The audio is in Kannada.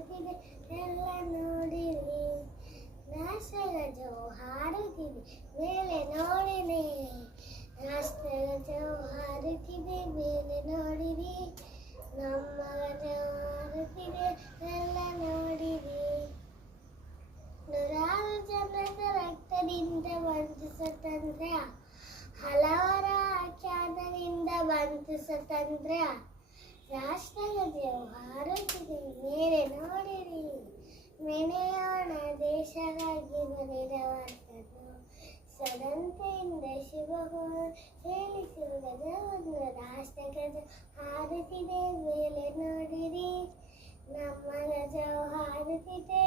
ಹಾರುತ್ತಿದೆ ಎಲ್ಲ ನೋಡಿರಿ. ರಾಷ್ಟ್ರಗಜವು ಹಾರುತ್ತಿದೆ ಮೇಲೆ ನೋಡಿರಿ. ರಾಷ್ಟ್ರಗಜವು ಹಾರುತ್ತಿದೆ ಮೇಲೆ ನೋಡಿರಿ. ನಮ್ಮ ಗಜವು ಹಾರುತ್ತಿದೆ ಎಲ್ಲ ನೋಡಿರಿ. ನೂರಾರು ಜನರ ರಕ್ತದಿಂದ ಬಂತು ಸ್ವಾತಂತ್ರ್ಯ, ಹಲವರ ಆಖ್ಯಾನದಿಂದ ಬಂತು ಸ್ವಾತಂತ್ರ್ಯ. ರಾಷ್ಟ್ರಗಜವು ಹಾರುತ್ತಿದೆ ಮೇಲೆ ನೋಡಿರಿ. ಮೆನೆಯೋಣ ದೇಶಗಾಗಿ ಬರೆದ ಮಾತನ್ನು, ಸದಂತೆಯಿಂದ ಶುಭ ಹೇಳಿಸುವ ಗಜವನ್ನು. ರಾಷ್ಟ್ರಗಜ ಹಾರುತ್ತಿದೆ ಮೇಲೆ ನೋಡಿರಿ. ನಮ್ಮ ಗಜವು ಹಾರುತ್ತಿದೆ